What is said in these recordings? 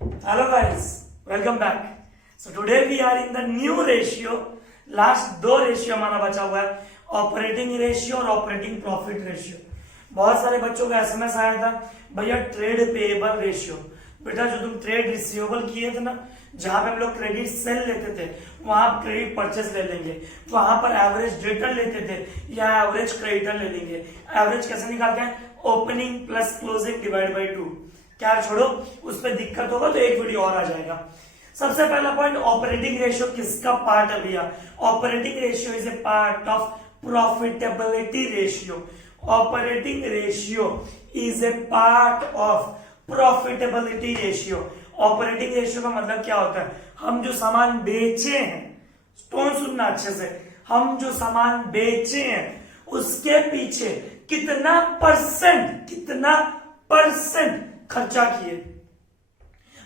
Hello guys, welcome back. So today we are in the new ratio. Last दो ratio हमारा बचा हुआ है, ऑपरेटिंग रेशियो और ऑपरेटिंग प्रॉफिट रेशियो। बहुत सारे बच्चों का एसएमएस आया था, भैया ट्रेड पेएबल रेशियो। बेटा जो तुम ट्रेड रिसीवेबल किए थे ना, जहां पे हम लोग क्रेडिट सेल लेते थे वहां क्रेडिट परचेस ले लेंगे, वहां पर एवरेज डेटर लेते थे या एवरेज क्रेडिटर ले लेंगे। एवरेज कैसे निकालते हैं? Opening plus closing divide by 2। क्या छोड़ो, उस पर दिक्कत होगा तो एक वीडियो और आ जाएगा। सबसे पहला पॉइंट, ऑपरेटिंग रेशियो किसका पार्ट है भैया? Operating ratio is a part of profitability ratio. Operating ratio is a part of profitability ratio. Operating ratio का मतलब क्या होता है? हम जो सामान बेचे हैं, टोन सुनना अच्छे से, हम जो सामान बेचे हैं उसके पीछे कितना परसेंट खर्चा किए।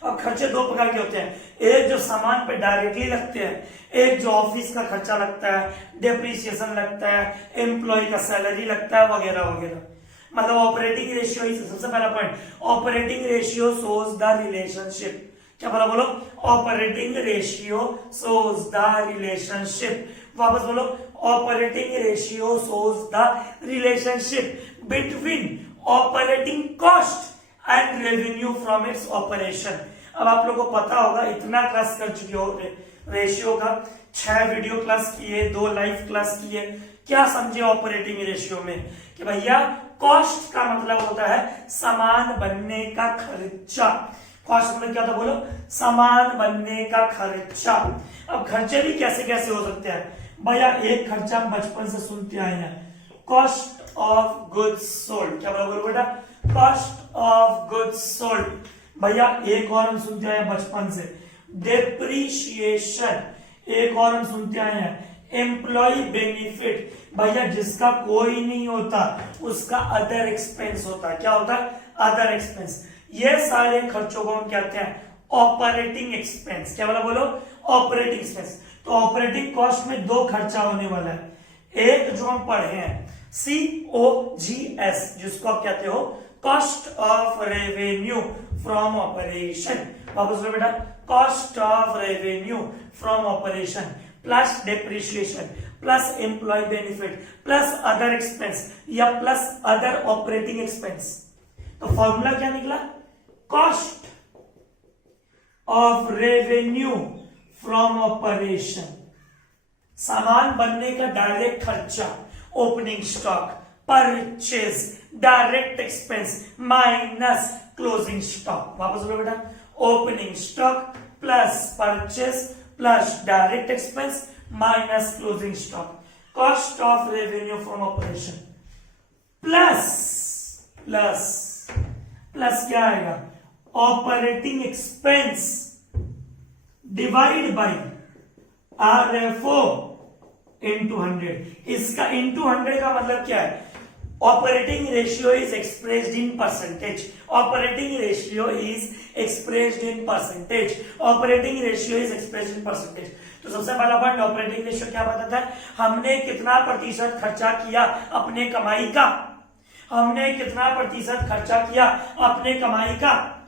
अब खर्चे दो प्रकार के होते हैं, एक जो सामान पे डायरेक्टली लगते हैं, एक जो ऑफिस का खर्चा लगता है, डेप्रिसिएशन लगता है, एम्प्लॉय का सैलरी लगता है, वगैरह वगैरह। मतलब ऑपरेटिंग रेशियो, सबसे पहला point, operating ratio shows the relationship. क्या बोला? बोलो, operating ratio shows the relationship. वापस बोलो, operating ratio shows the relationship between operating cost and revenue from its operation. अब आप लोगों को पता होगा, इतना क्लास कर चुके हो रेशियो का, 6 वीडियो क्लास किए, 2 लाइव क्लास किए। क्या समझे ऑपरेटिंग रेशियो में? कि भैया कॉस्ट का मतलब होता है सामान बनने का खर्चा। कॉस्ट मतलब क्या था? बोलो, सामान बनने का खर्चा। अब खर्चे भी कैसे कैसे हो सकते हैं भैया? एक खर्चा हम बचपन से सुनते आए हैं, कॉस्ट ऑफ गुड्स सोल्ड। क्या बोलो बेटा? Cost of goods sold. भैया एक और हम सुनते आए हैं बचपन से, डेप्रीशिएशन। एक और हम सुनते आए हैं, एम्प्लॉय बेनिफिट। भैया जिसका कोई नहीं होता उसका अदर एक्सपेंस होता है। क्या होता है? Other expense. ये सारे खर्चों को हम कहते हैं ऑपरेटिंग एक्सपेंस। क्या बोला? बोलो, ऑपरेटिंग एक्सपेंस। तो ऑपरेटिंग कॉस्ट में 2 खर्चा होने वाला है। एक जो हम पढ़े हैं COGS, जिसको आप कहते हो cost of revenue from operation. वापस बोलो बेटा, cost of revenue from operation plus depreciation plus employ benefit plus other expense या प्लस अदर ऑपरेटिंग एक्सपेंस। तो फॉर्मूला क्या निकला? Cost of revenue from operation, सामान बनने का डायरेक्ट खर्चा, opening stock, purchase, direct expense minus closing stock. वापस बोलो बेटा, opening stock plus purchase plus direct expense minus closing stock. Cost of revenue from operation plus क्या आएगा? Operating expense divide by RFO into 100। इसका into 100 का मतलब क्या है? Operating ratio is expressed in percentage. Operating ratio is expressed in percentage. Operating ratio is expressed in percentage. तो सबसे पहला पॉइंट, ऑपरेटिंग रेशियो क्या बताता है? हमने कितना प्रतिशत खर्चा किया अपने कमाई का। हमने कितना प्रतिशत खर्चा किया अपने कमाई का।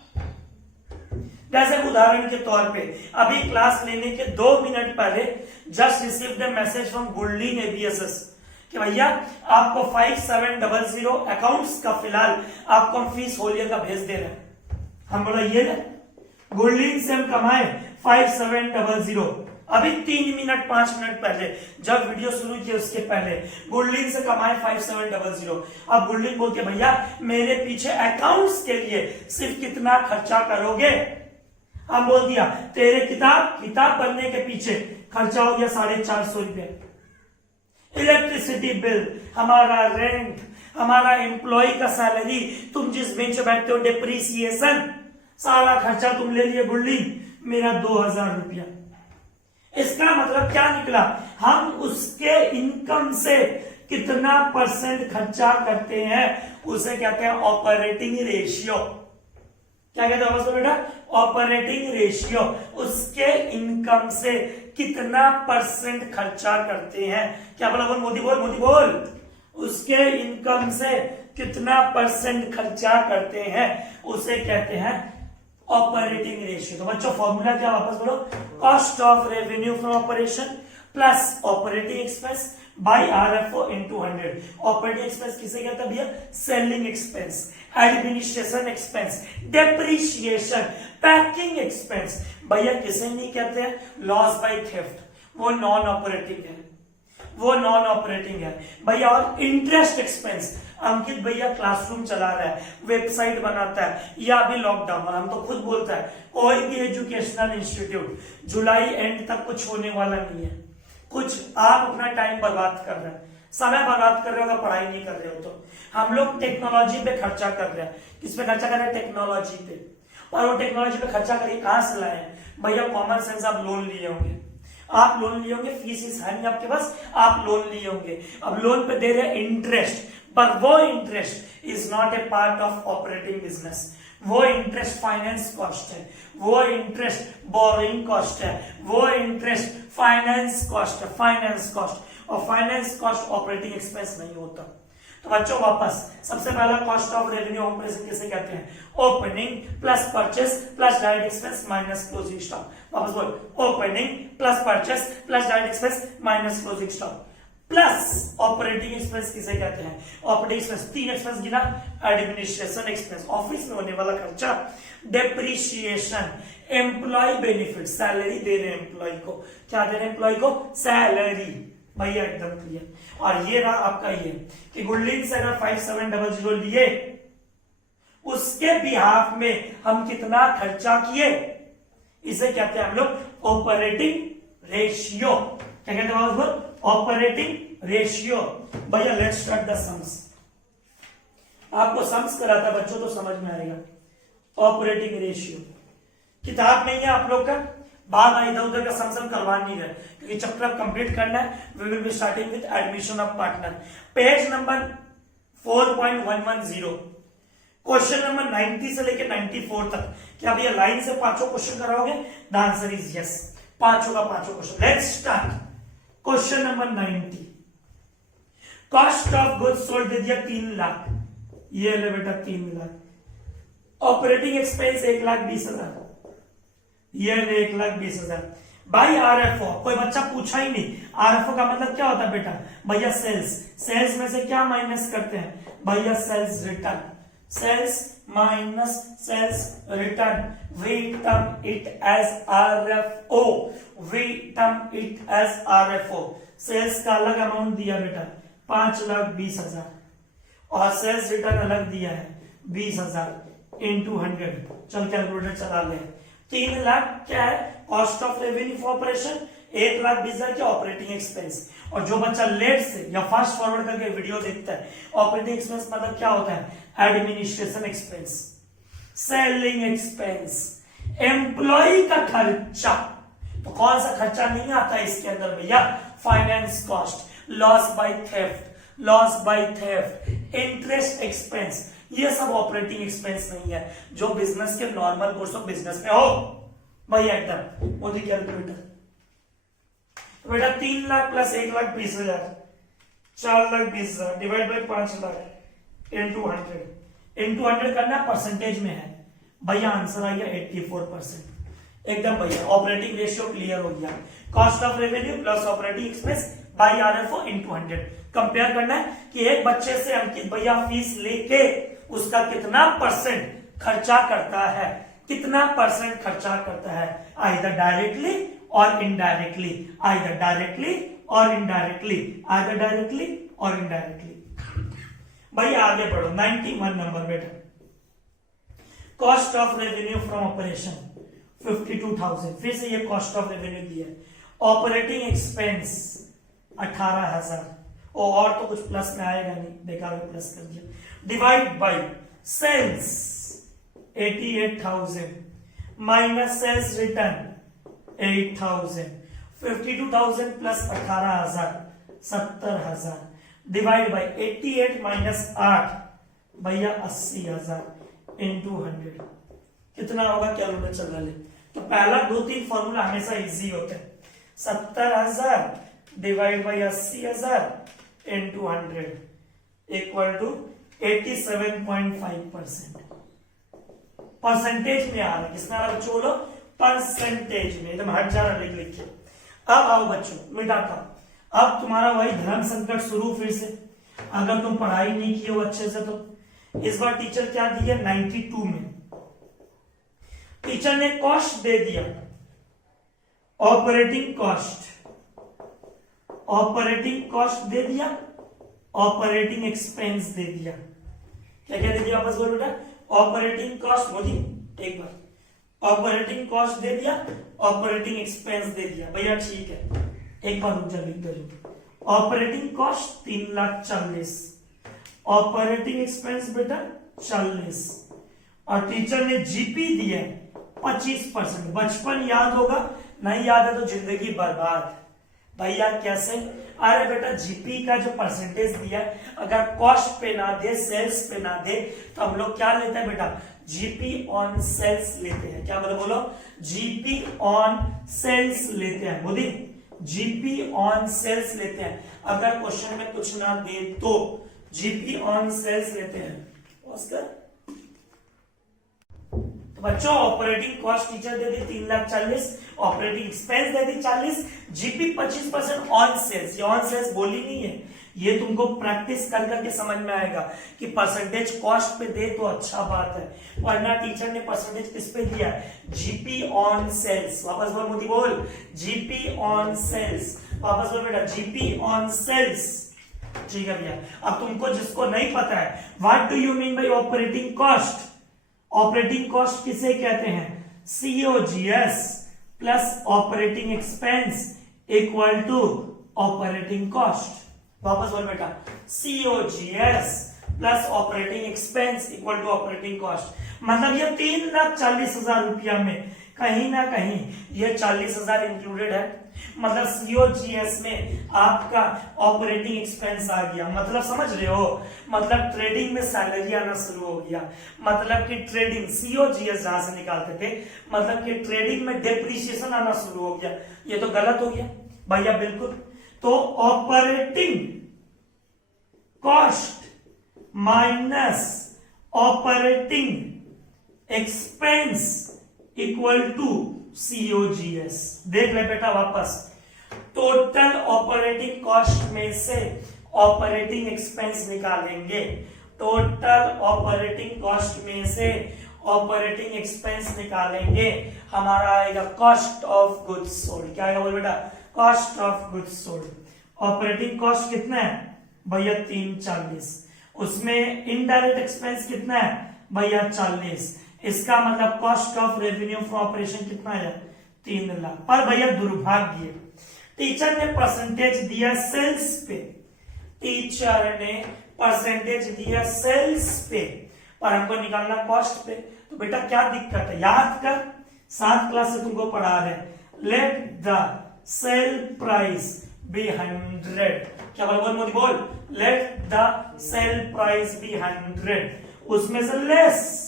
जैसे उदाहरण के तौर पे, अभी क्लास लेने के 2 मिनट पहले just received a message from गुडलीन ABSS कि भैया आपको 5700 अकाउंट्स का फिलहाल आपको हम फीस होलियर का भेज दे रहे हैं। हम बोला ये ना, गुडलीन से हम कमाए 5700। अभी 3 मिनट 5 मिनट पहले जब वीडियो शुरू किया उसके पहले गुडलीन से कमाए 5700। अब गुडलीन बोलते भैया मेरे पीछे अकाउंट्स के लिए सिर्फ कितना खर्चा करोगे? हम बोल दिया तेरे किताब बनने के पीछे खर्चा हो गया 450 रुपये। इलेक्ट्रिसिटी बिल, हमारा रेंट, हमारा एम्प्लॉय का सैलरी, तुम जिस बेंच पे बैठते हो डेप्रिसिएशन, सारा खर्चा तुम ले लिए गुडलीन, मेरा 2000 रुपया। इसका मतलब क्या निकला? हम उसके इनकम से कितना परसेंट खर्चा करते हैं उसे कहते हैं ऑपरेटिंग रेशियो। क्या कहते हैं बेटा? Operating ratio. उसके इनकम से कितना परसेंट खर्चा करते हैं। क्या बोला? बोल मोदी बोल। उसके इनकम से कितना परसेंट खर्चा करते हैं उसे कहते हैं ऑपरेटिंग रेशियो। तो बच्चों फॉर्मूला क्या, वापस बोलो, cost of revenue from operation plus operating expense by RFO into 100। Operating expense किसे कहते हैं भैया, selling expense, administration expense, depreciation, packing expense. भैया किसे नहीं कहते हैं, लॉस बाय थेफ्ट, वो नॉन ऑपरेटिंग है, वो नॉन ऑपरेटिंग है भैया। और इंटरेस्ट एक्सपेंस, अंकित भैया क्लासरूम चला रहा है, वेबसाइट बनाता है, या अभी लॉकडाउन, हम तो खुद बोलता है कोई भी एजुकेशनल इंस्टीट्यूट जुलाई एंड तक कुछ होने वाला नहीं है। कुछ आप अपना टाइम बर्बाद कर रहे हैं, समय बर्बाद कर रहे हो, अगर पढ़ाई नहीं कर रहे हो तो। हम लोग टेक्नोलॉजी पे खर्चा कर रहे हैं, किस पे खर्चा कर रहे हैं, टेक्नोलॉजी पे। और वो टेक्नोलॉजी पे खर्चा करिए कहां से लाए हैं भैया, कॉमन सेंस, आप लोन लिए होंगे, आप लोन लिए होंगे, फीस है नहीं आपके पास, आप लोन लिए होंगे, अब लोन पे दे रहे हैं इंटरेस्ट, पर वो interest is not a part of operating business. वो इंटरेस्ट फाइनेंस कॉस्ट है, वो इंटरेस्ट बोरिंग कॉस्ट है, वो इंटरेस्ट फाइनेंस कॉस्ट है, फाइनेंस कॉस्ट। और फाइनेंस कॉस्ट ऑपरेटिंग एक्सपेंस नहीं होता। तो बच्चों वापस, सबसे पहला कॉस्ट ऑफ रेवेन्यू ऑपरेशन किसे कहते हैं, opening plus purchase plus direct expense minus closing stock. वापस बोल, opening plus purchase plus direct expense minus closing stock plus operating expense किसे कहते हैं, ऑपरेटिंग एक्सपेंस, तीन एक्सपेंस गिना, एडमिनिस्ट्रेशन एक्सपेंस, ऑफिस में होने वाला खर्चा, डेप्रिसिएशन, एम्प्लॉय बेनिफिट, सैलरी दे रहे हैं एम्प्लॉय को, क्या दे रहे हैं एम्प्लॉय को, सैलरी। भैया एकदम क्लियर। और ये रहा आपका ये कि गुडलिन से अगर 5700 लिए, उसके बिहाफ में हम कितना खर्चा किए, इसे कहते हैं हम लोग ऑपरेटिंग रेशियो। क्या कहते हैं, ऑपरेटिंग रेशियो। भैया लेट्स स्टार्ट द सम्स। आपको सम्स कराता बच्चों तो समझ में आएगा। ऑपरेटिंग रेशियो किताब में ही है आप लोग का, बार इधर उधर का सम करवा नहीं रहे, क्योंकि चैप्टर कंप्लीट करना है। We will be starting with admission of partner, page number 4.110, question number 90 से लेकर 94 तक। क्या भैया लाइन से पांचों क्वेश्चन कराओगे, द आंसर इज यस, पांचों का पांचों question. Let's start question number 90। Cost of goods sold दे दिया 3 लाख, ये ले बेटा 3 लाख। ऑपरेटिंग एक्सपेंस 1,20,000, ये 1,20,000 बाई आरएफओ। कोई बच्चा पूछा ही नहीं, आरएफओ का मतलब क्या होता है बेटा, भैया सेल्स। सेल्स में से क्या माइनस करते हैं भैया, sales return, sales minus sales return. We term it as RFO, we term it as RFO. Sales का अलग अमाउंट दिया बेटा 5,20,000, और सेल्स रिटर्न अलग दिया है 20,000 इंटू 100। चल कैलकुलेटर चला ले। 3 लाख क्या है cost of revenue for operation, 1,20,000 क्या ऑपरेटिंग एक्सपेंस। और जो बच्चा लेट से या फास्ट फॉरवर्ड करके वीडियो देखता है, ऑपरेटिंग एक्सपेंस मतलब क्या होता है, administration expense, selling expense, employ का खर्चा। तो कौन सा खर्चा नहीं आता है इसके अंदर भैया, finance cost, loss by theft, loss by theft, interest expense, ये सब ऑपरेटिंग एक्सपेंस नहीं है, जो बिजनेस के नॉर्मल कोर्स ऑफ बिजनेस में हो भैया एकदम मोदी कैलकुलेटर। तो बेटा 3 lakh plus 1,20,000, 4,20,000 divide by 5 lakh into 100 करना परसेंटेज में है भैया, आंसर आ गया 84%। एकदम भैया ऑपरेटिंग रेशियो क्लियर हो गया। Cost of revenue plus operating expense by RFO into 100। Compare करना है कि एक बच्चे से अंकित भैया फीस लेके उसका कितना परसेंट खर्चा करता है, कितना परसेंट खर्चा करता है, आइदर डायरेक्टली और इनडायरेक्टली, आइदर डायरेक्टली और इनडायरेक्टली, आइदर डायरेक्टली और इनडायरेक्टली। भाई आगे बढ़ो, 91 नंबर बेटा। Cost of revenue from operation 52,000, फिर से ये कॉस्ट ऑफ रेवेन्यू दिया। ऑपरेटिंग एक्सपेंस 18,000, और तो कुछ प्लस में आएगा नहीं, बेकार में प्लस कर दिया। Divide by sales 88,000 minus sales return 8,000, 52,000 plus 18,000 70,000 divide by 88 minus 8 भैया 80,000 इंटू 100 कितना होगा, क्या लोग चल रहा है। तो पहला 2-3 फॉर्मूला हमेशा इजी होता है। 70,000 divide by 80,000 into 100 equal to 87.5%। Percentage में आ रहा है। किसमें आ रहा है बच्चों बोलो? परसेंटेज में। एकदम हट जा रहा लिख लिख के। अब आओ बच्चों मिटाता, अब तुम्हारा वही धर्म संकट शुरू फिर से। अगर तुम पढ़ाई नहीं किए हो अच्छे से तो इस बार टीचर क्या दिया 92 में टीचर ने कॉस्ट दे दिया, ऑपरेटिंग कॉस्ट दे दिया, ऑपरेटिंग एक्सपेंस दे दिया। क्या क्या दे दिया वापस बोलो बेटा? ऑपरेटिंग कॉस्ट मोदी एक बार, ऑपरेटिंग कॉस्ट दे दिया, ऑपरेटिंग एक्सपेंस दे दिया। भैया ठीक है, एक बार रुक जा लिख दो। ऑपरेटिंग कॉस्ट 3,40,000, ऑपरेटिंग एक्सपेंस बेटा 40, और टीचर ने जीपी दिया 25%। बचपन याद होगा, नहीं याद है तो जिंदगी बर्बाद। भैया कैसे? अरे बेटा जीपी का जो परसेंटेज दिया है, अगर कॉस्ट पे ना दे, सेल्स पे ना दे, तो हम लोग क्या लेते हैं बेटा? जीपी ऑन सेल्स लेते हैं। क्या मतलब बोलो? जीपी ऑन सेल्स लेते हैं। मोदी जीपी ऑन सेल्स लेते हैं। अगर क्वेश्चन में कुछ ना दे तो जीपी ऑन सेल्स लेते हैं। ऑस्कर तो बच्चों ऑपरेटिंग कॉस्ट टीचर दे दी 3,40,000, ऑपरेटिंग एक्सपेंस दे दी 40, जीपी 25% ऑन सेल्स। ये ऑन सेल्स बोली नहीं है, ये तुमको प्रैक्टिस कर करके समझ में आएगा कि परसेंटेज कॉस्ट पे दे तो अच्छा बात है, वरना टीचर ने परसेंटेज किस पे दिया है? GP on sales. वापस बोल मोदी बोल, जीपी ऑन सेल्स। वापस बोल बेटा, जीपी ऑन सेल्स। ठीक है भैया। अब तुमको जिसको नहीं पता है, what do you mean by operating cost? Operating cost किसे कहते हैं? COGS plus operating expense equal to operating cost. वापस बोल बेटा, COGS plus operating expense equal to operating cost. मतलब ये 3,40,000 रुपया में कहीं ना कहीं ये 40,000 इंक्लूडेड है। मतलब COGS में आपका ऑपरेटिंग एक्सपेंस आ गया। मतलब समझ रहे हो? मतलब ट्रेडिंग में सैलरी आना शुरू हो गया। मतलब कि ट्रेडिंग COGS जहां से निकालते थे, मतलब कि ट्रेडिंग में डेप्रिसिएशन आना शुरू हो गया। ये तो गलत हो गया भैया, बिल्कुल। तो operating cost minus operating expense equal to COGS। देख ले बेटा वापस, टोटल ऑपरेटिंग कॉस्ट में से ऑपरेटिंग एक्सपेंस निकालेंगे, टोटल ऑपरेटिंग कॉस्ट में से ऑपरेटिंग एक्सपेंस निकालेंगे, हमारा आएगा कॉस्ट ऑफ गुड्स सोल्ड। क्या आएगा बोल बेटा? Cost of goods sold. Operating cost कितना है भैया? 3,40। उसमें इनडायरेक्ट एक्सपेंस कितना है भैया? 40। इसका मतलब cost of revenue from operation कितना है? 3 लाख। पर भैया दुर्भाग्य, टीचर ने परसेंटेज दिया सेल्स पे, टीचर ने परसेंटेज दिया सेल्स पे, पर हमको निकालना कॉस्ट पे। तो बेटा क्या दिक्कत है? याद कर, 7 क्लास से तुमको पढ़ा रहे हैं, let the sale price be 100। क्या बोल मोदी बोल, let the sale price be 100। उसमें से लेस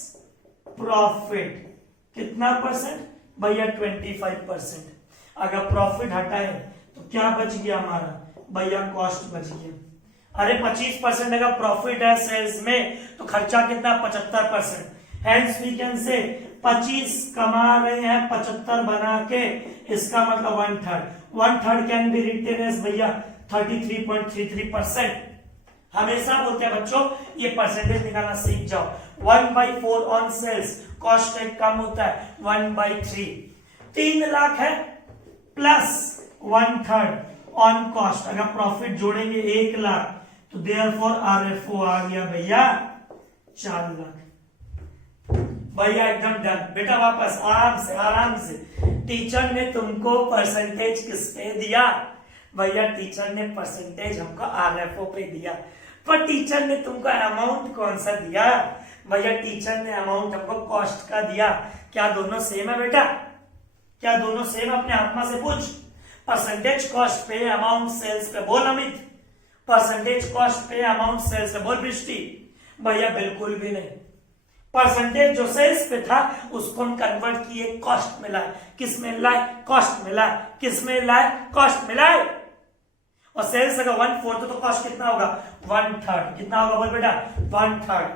प्रॉफिट कितना परसेंट भैया? 25%। अगर प्रॉफिट हटाए तो क्या बच गया हमारा भैया? कॉस्ट बच गया। अरे 25% अगर प्रॉफिट है सेल्स में तो खर्चा कितना? 75%। हेंस वी कैन से 25 कमा रहे हैं, 75 बना के, इसका मतलब 1/3। 1/3 कैन बी रिटेन एज भैया 33.33%। हमेशा बोलते हैं बच्चों ये परसेंटेज निकालना सीख जाओ। 1/4 ऑन सेल्स, कॉस्ट रेट कम होता है 1/3। 3 लाख है प्लस 1/3 ऑन कॉस्ट, अगर प्रॉफिट जोड़ेंगे 1 लाख, तो देयरफॉर RFO आ गया भैया 4 लाख। भैया एकदम डन। बेटा वापस आराम से आराम से। टीचर ने तुमको परसेंटेज किस पे दिया भैया? टीचर ने परसेंटेज हमको RFO पे दिया। पर टीचर ने तुमको अमाउंट कौन सा दिया भैया? टीचर ने अमाउंट हमको कॉस्ट का दिया। क्या दोनों सेम है बेटा? क्या दोनों सेम? अपने आत्मा से पूछ। परसेंटेज कॉस्ट पे, अमाउंट सेल्स पे। बोल अमित, परसेंटेज कॉस्ट पे, अमाउंट सेल्स पे। बोल बृष्टि। भैया बिल्कुल भी नहीं। परसेंटेज जो सेल्स पे था उसको हम कन्वर्ट किए कॉस्ट में लाए। किस में लाए? कॉस्ट में लाए। किस में लाए? कॉस्ट में लाए। और सेल्स अगर 1/4 तो कॉस्ट कितना होगा? 1/3। कितना होगा बोल बेटा? 1/3।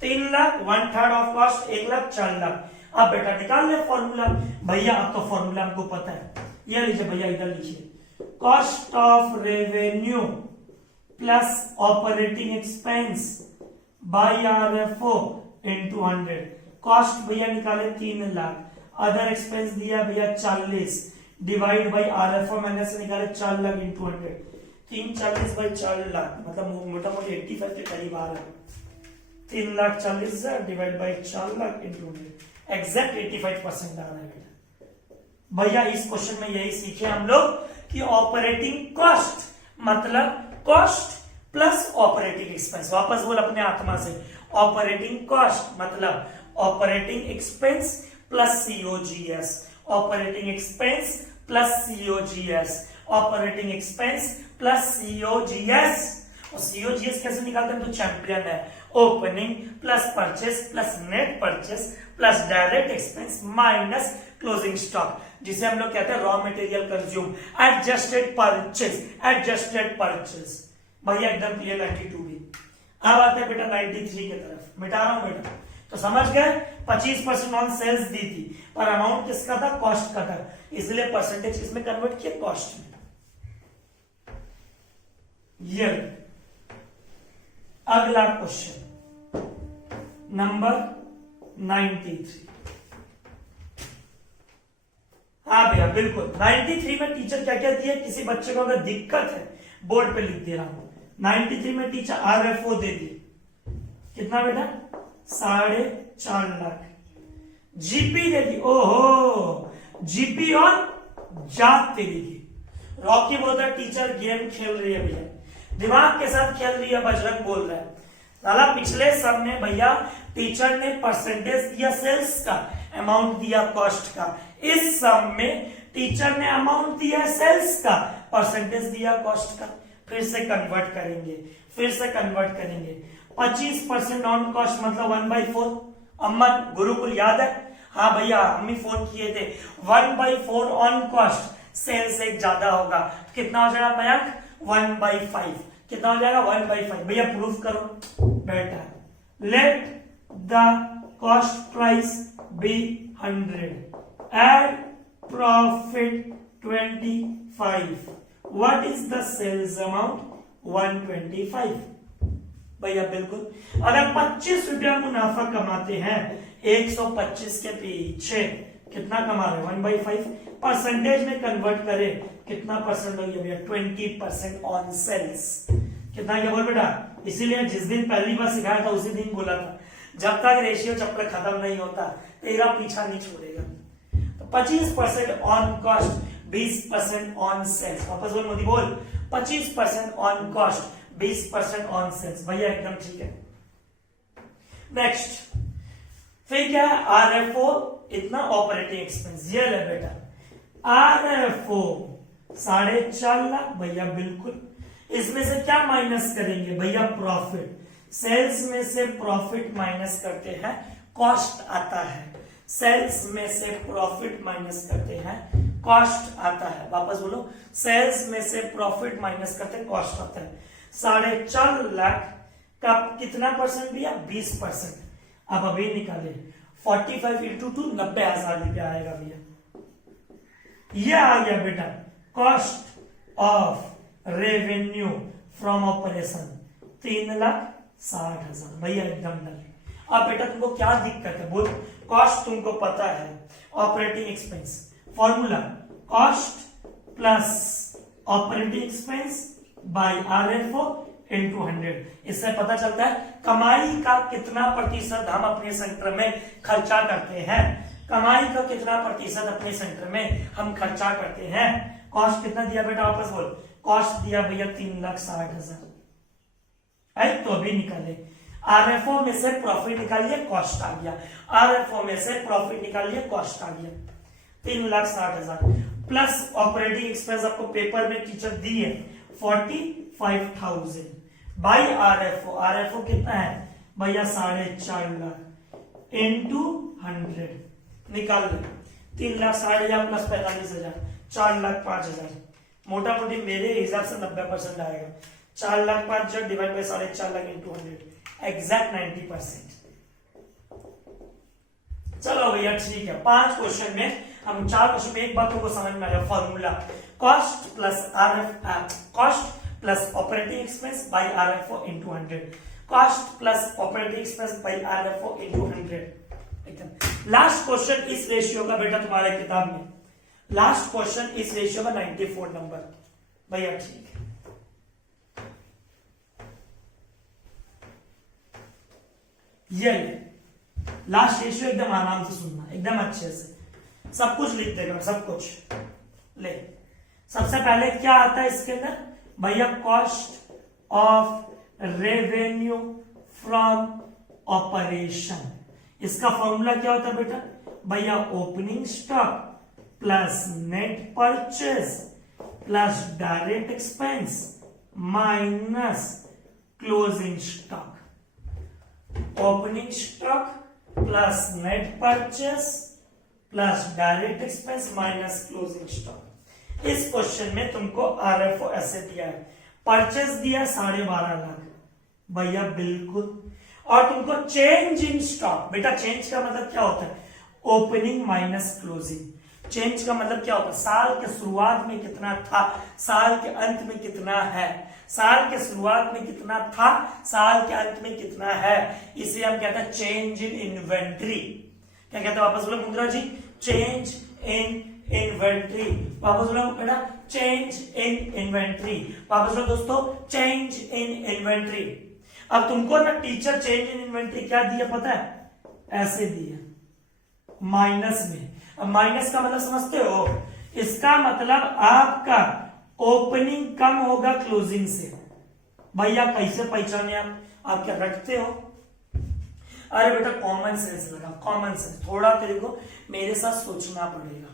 3,00,000, 1/3 ऑफ कॉस्ट 1,00,000, 4,00,000। अब बेटा निकाल ले फॉर्मूला। भैया अब तो फॉर्मूला हमको पता है, ये लीजिए भैया, इधर लिखिए, cost of revenue plus operating expense by RFO into 100। Cost भैया निकाले 3,00,000, अदर एक्सपेंस दिया भैया 40, डिवाइड बाई RFO मैंने से निकाले 4,00,000 इंटू 100। 340 बाई 4,00,000 मतलब मोटा मोटी 85 के करीब आ रहा है। 3,40,000 डिवाइड बाई 4,00,000 इंटू 100, एग्जैक्ट 85% आ रहा है बेटा। भैया इस क्वेश्चन में यही सीखे हम लोग कि ऑपरेटिंग कॉस्ट मतलब कॉस्ट प्लस ऑपरेटिंग एक्सपेंस। वापस बोल अपने आत्मा से, ऑपरेटिंग कॉस्ट मतलब operating expense plus COGS, operating expense plus COGS, operating expense plus COGS। और COGS कैसे निकालते हैं? तो चैंपियन है, opening plus purchase plus net purchase plus direct expense minus closing stock, जिसे हम लोग कहते हैं raw material consume, adjusted purchase, adjusted purchase. भैया एकदम क्लियर 92 भी। अब आते हैं बेटा 93 की तरफ, मिटा रहा हूं बेटा। तो समझ गए, 25% ऑन सेल्स दी थी, पर अमाउंट किसका था? कॉस्ट का था, इसलिए परसेंटेज किसमें कन्वर्ट किया? कॉस्ट में। ये अगला क्वेश्चन नंबर 93। हाँ भैया बिल्कुल, 93 में टीचर क्या क्या दिया, किसी बच्चे को अगर दिक्कत है बोर्ड पे लिख दे रहा हूं। 93 में टीचर RFO दे दी, कितना बेटा? 4.5 लाख। जीपी दे दी, ओहो जीपी और जात तेरी की। रॉकी बोलता है टीचर गेम खेल रही है भैया, दिमाग के साथ खेल रही है, बजरंग बोल रहा है। साला पिछले सब में भैया टीचर ने परसेंटेज दिया सेल्स का, अमाउंट दिया कॉस्ट का। इस सब में टीचर ने अमाउंट दिया सेल्स का, परसेंटेज दिया कॉस्ट का। फिर से कन्वर्ट करेंगे, फिर से कन्वर्ट करेंगे। 25% ऑन कॉस्ट मतलब 1/4। अम्मा गुरुकुल याद है? हाँ भैया हम ही फोन किए थे। 1/4 ऑन कॉस्ट, सेल्स एक ज्यादा होगा, कितना हो जाएगा मयंक? 1/5। कितना हो जाएगा? 1/5। भैया प्रूफ करो बेटा। Let the cost price be 100, add profit 25, what is the sales amount? 125। भैया बिल्कुल, अगर 25 रुपया मुनाफा कमाते हैं 125 के पीछे, कितना कमा रहे? 1/5। परसेंटेज में कन्वर्ट करें, कितना परसेंट हो गया भैया? 20% ऑन सेल्स। कितना क्या बोल बेटा? इसीलिए जिस दिन पहली बार सिखाया था उसी दिन बोला था, जब तक रेशियो चैप्टर खत्म नहीं होता तेरा पीछा नहीं छोड़ेगा। तो 25% ऑन कॉस्ट, 20% ऑन सेल्स। वापस बोल मोदी बोल, 25% ऑन कॉस्ट, 20% ऑन सेल्स। भैया एकदम ठीक है। नेक्स्ट फिर क्या है? RFO इतना ऑपरेटिंग एक्सपेंस, ये ले बेटा। RFO 4.5 लाख। भैया बिल्कुल, इसमें से क्या माइनस करेंगे भैया? प्रॉफिट। सेल्स में से प्रॉफिट माइनस करते हैं, कॉस्ट आता है। सेल्स में से प्रॉफिट माइनस करते हैं, कॉस्ट आता है। वापस बोलो, सेल्स में से प्रॉफिट माइनस करते हैं, कॉस्ट आता है। 4.5 लाख का कितना परसेंट भैया? 20%। अब अभी निकाले 45 इंटू 2, 90,000 रुपया आएगा भैया। ये आ गया बेटा cost of revenue from operation, 3,60,000। भैया एकदम डन। अब बेटा तुमको क्या दिक्कत है बोल? कॉस्ट तुमको पता है, operating expense formula cost plus operating expense by RFO into 100। इससे पता चलता है कमाई का कितना प्रतिशत हम अपने सेंटर में खर्चा करते हैं। कमाई का कितना प्रतिशत अपने सेंटर में हम खर्चा करते हैं। कॉस्ट कितना दिया बेटा? वापस बोल, कॉस्ट दिया भैया 3,60,000। तो अभी निकाले RFO में से प्रॉफिट निकालिए, कॉस्ट आ गया। RFO में से प्रॉफिट निकालिए, कॉस्ट आ गया 3,60,000 प्लस ऑपरेटिंग एक्सपेंस आपको पेपर में टीचर दिए 45,000 बाई RFO। RFO कितना है भैया? 4.5 लाख इंटू 100 निकाल ले। 3,60,000 प्लस 45,000, 4,05,000। मोटा मोटी मेरे हिसाब से 90% आएगा। 4,05,000 divide by 4.5 lakh into 100, exact 90%। चलो भैया ठीक है, 5 क्वेश्चन में हम 4 क्वेश्चन में एक बात को समझ में आ गया, formula cost plus cost plus operating expense by RFO into 100, cost plus operating expense by RFO into 100 एकदम। लास्ट क्वेश्चन इस रेशियो का बेटा तुम्हारे किताब में, लास्ट क्वेश्चन इस रेशियो का 94 नंबर भैया ठीक है। ये लास्ट रेशियो एकदम आराम से सुनना, एकदम अच्छे से सब कुछ लिख देगा, सब कुछ ले। सबसे पहले क्या आता है इसके अंदर भैया, cost of revenue from operation. इसका फॉर्मूला क्या होता है बेटा भैया, opening stock plus net purchase plus direct expense minus closing stock. Opening stock plus net purchase plus direct expense minus closing stock. इस क्वेश्चन में तुमको RFO ऐसे दिया है, परचेज दिया 12.5 लाख भैया बिल्कुल, और तुमको चेंज इन स्टॉक। बेटा चेंज का मतलब क्या होता है, ओपनिंग माइनस क्लोजिंग। चेंज का मतलब क्या होता है, साल के शुरुआत में कितना था, साल के अंत में कितना है, साल के शुरुआत में कितना था, साल के अंत में कितना है, इसे हम कहते हैं चेंज इन इन्वेंट्री। क्या कहते हैं वापस बोलो मुद्रा जी, चेंज इन इन्वेंट्री। वापस बोलो बेटा, चेंज इन इन्वेंट्री। वापस बोलो दोस्तों, चेंज इन इन्वेंट्री। अब तुमको ना टीचर चेंज इन इन्वेंट्री क्या दिया पता है, ऐसे दिया माइनस में। अब माइनस का मतलब समझते हो, इसका मतलब आपका ओपनिंग कम होगा क्लोजिंग से। भैया कैसे पहचाने आप क्या रखते हो, अरे बेटा कॉमन सेंस लगा, कॉमन सेंस, थोड़ा तेरे को मेरे साथ सोचना पड़ेगा।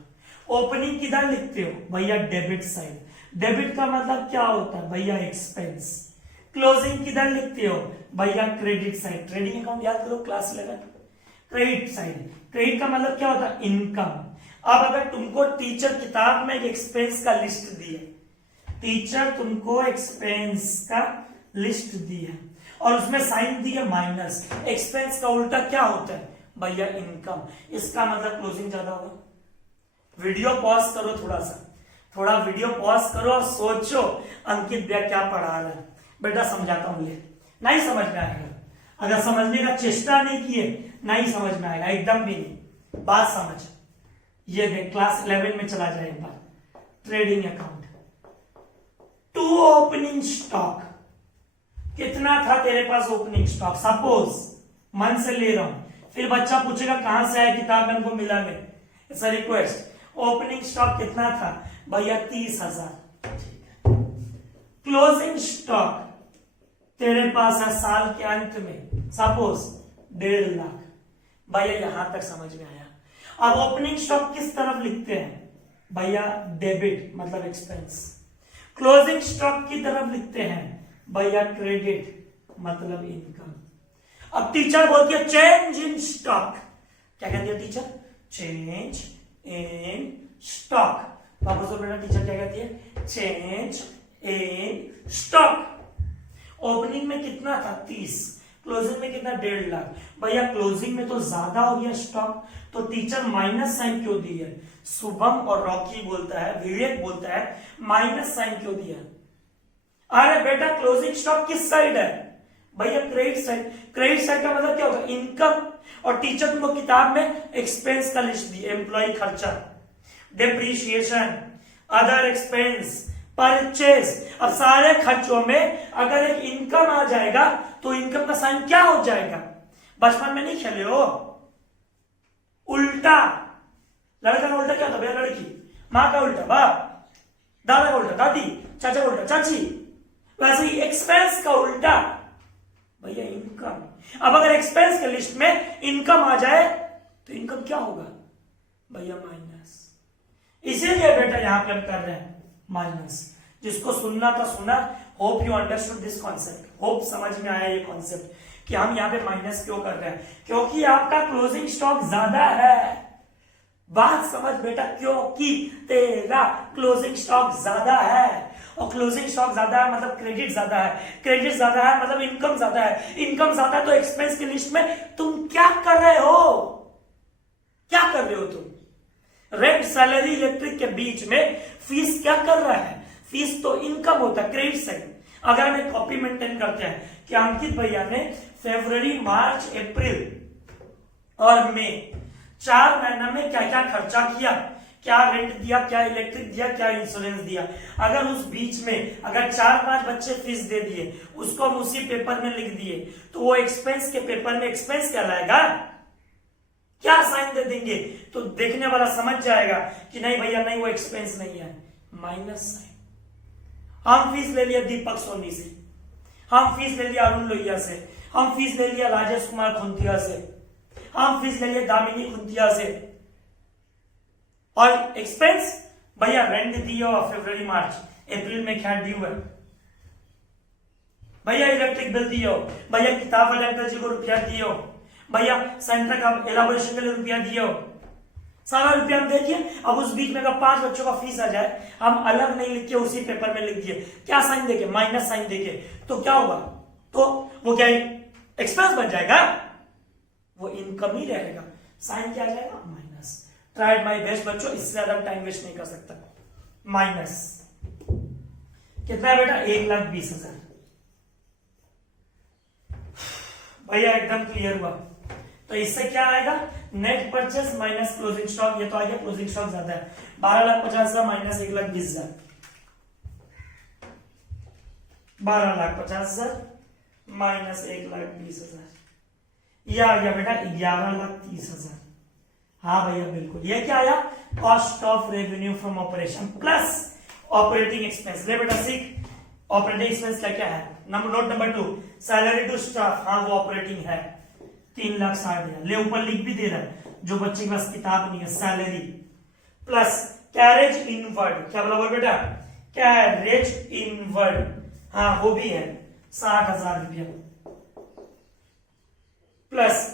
ओपनिंग किधर लिखते हो भैया, डेबिट साइड। डेबिट का मतलब क्या होता है भैया, एक्सपेंस। क्लोजिंग किधर लिखते हो भैया, क्रेडिट साइड। ट्रेडिंग अकाउंट याद करो क्लास 11, क्रेडिट साइड। क्रेडिट का मतलब क्या होता है, इनकम। अब अगर तुमको टीचर किताब में एक एक्सपेंस का लिस्ट दिए, टीचर तुमको एक्सपेंस का लिस्ट दिया और उसमें साइन दिया माइनस, एक्सपेंस का उल्टा क्या होता है भैया, इनकम। इसका मतलब क्लोजिंग ज्यादा होगा। वीडियो पॉज करो, थोड़ा वीडियो पॉज करो और सोचो अंकित भैया क्या पढ़ा रहा है। बेटा समझाता हूं, ले नहीं समझ में आएगा, अगर समझने का चेष्टा नहीं किए नहीं समझ में आएगा, एकदम भी नहीं। बात समझ, ये देख क्लास 11 में चला जाए एक बार, trading account to opening stock. कितना था तेरे पास ओपनिंग स्टॉक, सपोज मन से ले रहा हूं, फिर बच्चा पूछेगा कहां से आया किताब में हमको मिला नहीं, ऐसा रिक्वेस्ट। ओपनिंग स्टॉक कितना था भैया, 30,000। क्लोजिंग स्टॉक तेरे पास है साल के अंत में सपोज 1.5 लाख। भैया यहां तक समझ में आया। अब ओपनिंग स्टॉक किस तरफ लिखते हैं भैया, डेबिट मतलब एक्सपेंस। क्लोजिंग स्टॉक की तरफ लिखते हैं भैया, क्रेडिट मतलब इनकम। अब टीचर बोलती है चेंज इन स्टॉक, क्या कहती है टीचर, चेंज इन स्टॉक। वापस बेटा टीचर क्या कहती है, चेंज इन स्टॉक। ओपनिंग में कितना था 30, क्लोजिंग में कितना 1.5 लाख। भैया क्लोजिंग में तो ज्यादा हो गया स्टॉक, तो टीचर माइनस साइन क्यों दी है, शुभम और रॉकी बोलता है, विवेक बोलता है माइनस साइन क्यों दिया। अरे बेटा क्लोजिंग स्टॉक किस साइड है भैया, क्रेडिट साइड। क्रेडिट साइड का मतलब क्या होगा, इनकम। और टीचर तुमको किताब में एक्सपेंस का लिस्ट दी, एम्प्लॉय खर्चा, डिप्रीशिएशन, अदर एक्सपेंस, परचेज। अब सारे खर्चों में अगर एक इनकम आ जाएगा तो इनकम का साइन क्या हो जाएगा, बचपन में नहीं खेले हो, उल्टा। लड़का का उल्टा क्या होता भैया, लड़की। माँ का उल्टा बाप, दादा का उल्टा दादी, चाचा का उल्टा चाची। वैसे ही एक्सपेंस का उल्टा भैया इनकम। अब अगर एक्सपेंस के लिस्ट में इनकम आ जाए तो इनकम क्या होगा भैया, माइनस। इसीलिए बेटा यहां पे हम कर रहे हैं माइनस। जिसको सुनना था सुना, hope you understood this concept, hope समझ में आया ये कॉन्सेप्ट कि हम यहाँ पे माइनस क्यों कर रहे हैं, क्योंकि आपका क्लोजिंग स्टॉक ज्यादा है। बात समझ बेटा, क्योंकि तेरा क्लोजिंग स्टॉक ज्यादा है, और क्लोजिंग स्टॉक ज्यादा है मतलब क्रेडिट ज्यादा है, क्रेडिट ज्यादा है मतलब इनकम ज्यादा है, इनकम ज्यादा है तो एक्सपेंस की लिस्ट में तुम क्या कर रहे हो, क्या कर रहे हो तुम? रेंट, सैलरी, इलेक्ट्रिक के बीच में फीस क्या कर रहा है? फीस तो इनकम होता है, क्रेडिट साइड। अगर हम एक कॉपी मेंटेन करते हैं कि अंकित भैया ने फरवरी, मार्च, अप्रैल और मई 4 महीना में क्या क्या खर्चा किया, क्या रेंट दिया, क्या इलेक्ट्रिक दिया, क्या इंश्योरेंस दिया, अगर उस बीच में अगर 4-5 बच्चे फीस दे दिए, उसको हम उसी पेपर में लिख दिए, तो वो एक्सपेंस के पेपर में एक्सपेंस कहलाएगा। क्या साइन दे देंगे तो देखने वाला समझ जाएगा कि नहीं भैया नहीं, वो एक्सपेंस नहीं है, माइनस साइन। हम फीस ले लिया दीपक सोनी से, हम फीस ले लिया अरुण लोहिया से, हम फीस ले लिया राजेश कुमार खुंतिया से, हम फीस ले लिया दामिनी खुंतिया से, और एक्सपेंस भैया रेंट दिया हो फरवरी मार्च अप्रैल में क्या ड्यू है, भैया इलेक्ट्रिक बिल दिए हो, भैया किताब वाले अंकल जी को रुपया दिए हो, भैया सेंटर का एलाबोरेशन के लिए रुपया दिए हो, सारा रुपया हम देखिए। अब उस बीच में अगर 5 बच्चों का फीस आ जाए, हम अलग नहीं लिख के उसी पेपर में लिख दिए, क्या साइन देके, माइनस साइन देके, तो क्या होगा? तो वो क्या एक्सपेंस बन जाएगा, वो इनकम ही रहेगा, साइन क्या आ जाएगा, माइनस। ट्राइड माई बेस्ट बच्चों, इससे ज्यादा टाइम वेस्ट नहीं कर सकता। माइनस कितना है बेटा, 1,20,000। भैया एकदम क्लियर हुआ। तो इससे क्या आएगा, net purchase minus closing stock, ये तो आ गया क्लोजिंग स्टॉक ज्यादा है, 12,50,000 माइनस 1,20,000, 12,50,000 माइनस 1,20,000, ये आ गया बेटा 11,30,000। हाँ भैया बिल्कुल, ये क्या आया, cost of revenue from operation plus operating expense. ले बेटा सीख, ऑपरेटिंग एक्सपेंस क्या क्या है। Note number 2, salary to staff, हाँ वो ऑपरेटिंग है, 3,60,000। ले ऊपर लिख भी दे रहा है, जो बच्चे के पास किताब नहीं है, सैलरी प्लस कैरेज इनवर्ड, क्या बोला बेटा, कैरेज इनवर्ड, हाँ वो भी है 60,000 रुपया, प्लस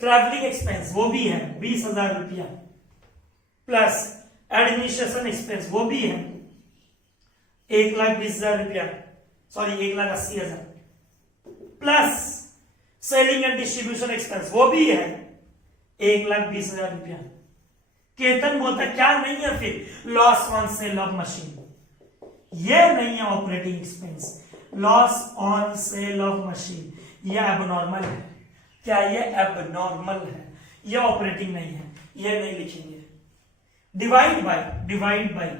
ट्रैवलिंग एक्सपेंस वो भी है 20,000 रुपया, प्लस एडमिनिस्ट्रेशन एक्सपेंस वो भी है 1,20,000 रुपया, sorry 1,80,000, plus selling and distribution expense वो भी है 1,20,000 रुपया। केतन बोलता क्या नहीं है फिर, loss on sale of machine, ये नहीं है operating expense, loss on sale of machine, ये एबनॉर्मल है। क्या ये एबनॉर्मल है, ये ऑपरेटिंग नहीं है, ये नहीं लिखेंगे। डिवाइड बाय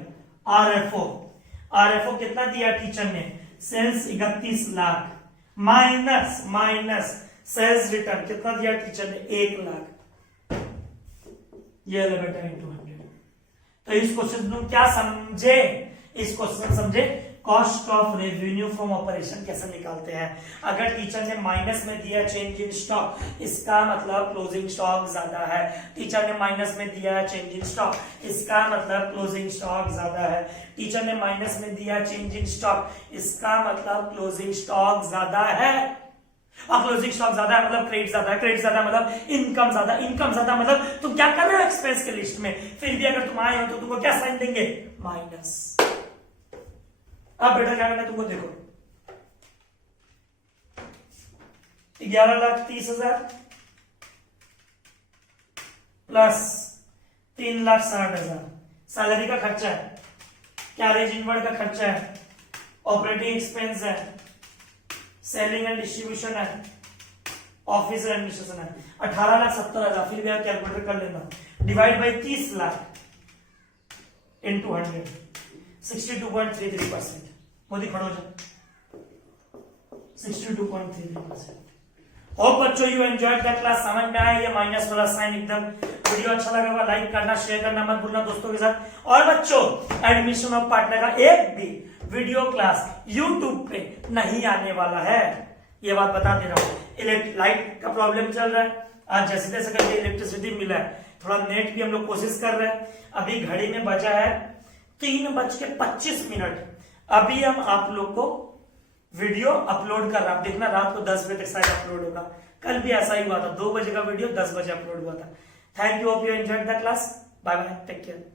आरएफओ, आरएफओ कितना दिया टीचर ने, sales 31 lakh minus sales return कितना दिया टीचर ने, 1 लाख, ये ले बेटा इंटू 100। तो इस क्वेश्चन में क्या समझे, इस क्वेश्चन समझे cost of revenue from operation कैसे निकालते हैं। अगर टीचर ने माइनस में दिया चेंज इन स्टॉक, इसका मतलब क्लोजिंग स्टॉक ज्यादा है। टीचर ने माइनस में दिया चेंज इन स्टॉक, इसका मतलब क्लोजिंग स्टॉक ज्यादा है। टीचर ने माइनस में दिया चेंज इन स्टॉक, इसका मतलब क्लोजिंग स्टॉक ज्यादा है। और क्लोजिंग स्टॉक ज्यादा है मतलब क्रेडिट ज्यादा है, क्रेडिट ज्यादा मतलब इनकम ज्यादा, इनकम ज्यादा मतलब तुम क्या कर रहे हो एक्सपेंस के लिस्ट में, फिर भी अगर तुम आए हो तो तुमको क्या साइन देंगे, माइनस। अब बेटा क्या करना है तुमको, देखो 11,30,000 प्लस 3,60,000 सैलरी का खर्चा है, कैरेज इनवर्ड का खर्चा है, ऑपरेटिंग एक्सपेंस है, सेलिंग एंड डिस्ट्रीब्यूशन है, ऑफिस एडमिनिस्ट्रेशन है, 18,70,000। फिर भी आप कैलकुलेटर कर लेना, divide by 30 lakh into 100, 62.33%। Modi खड़ो जा, 62.33%। होप बच्चों यू एंजॉयड द क्लास, समझ में आया ये माइनस वाला साइन एकदम। वीडियो अच्छा लगा हुआ लाइक करना, शेयर करना मत भूलना दोस्तों के साथ। और बच्चों एडमिशन ऑफ पार्टनर का एक भी वीडियो क्लास यूट्यूब पे नहीं आने वाला है, ये बात बता दे रहा हूँ। लाइट का प्रॉब्लम चल रहा है, आज जैसे तैसे करके इलेक्ट्रिसिटी मिला है, थोड़ा नेट भी हम लोग कोशिश कर रहे हैं। अभी घड़ी में बजा है 3:25। अभी हम आप लोग को वीडियो अपलोड कर रहा, देखना रात को 10 बजे तक शायद अपलोड होगा। कल भी ऐसा ही हुआ था, 2 बजे का वीडियो 10 बजे अपलोड हुआ था। Thank you, hope you enjoyed the class, bye bye, take care.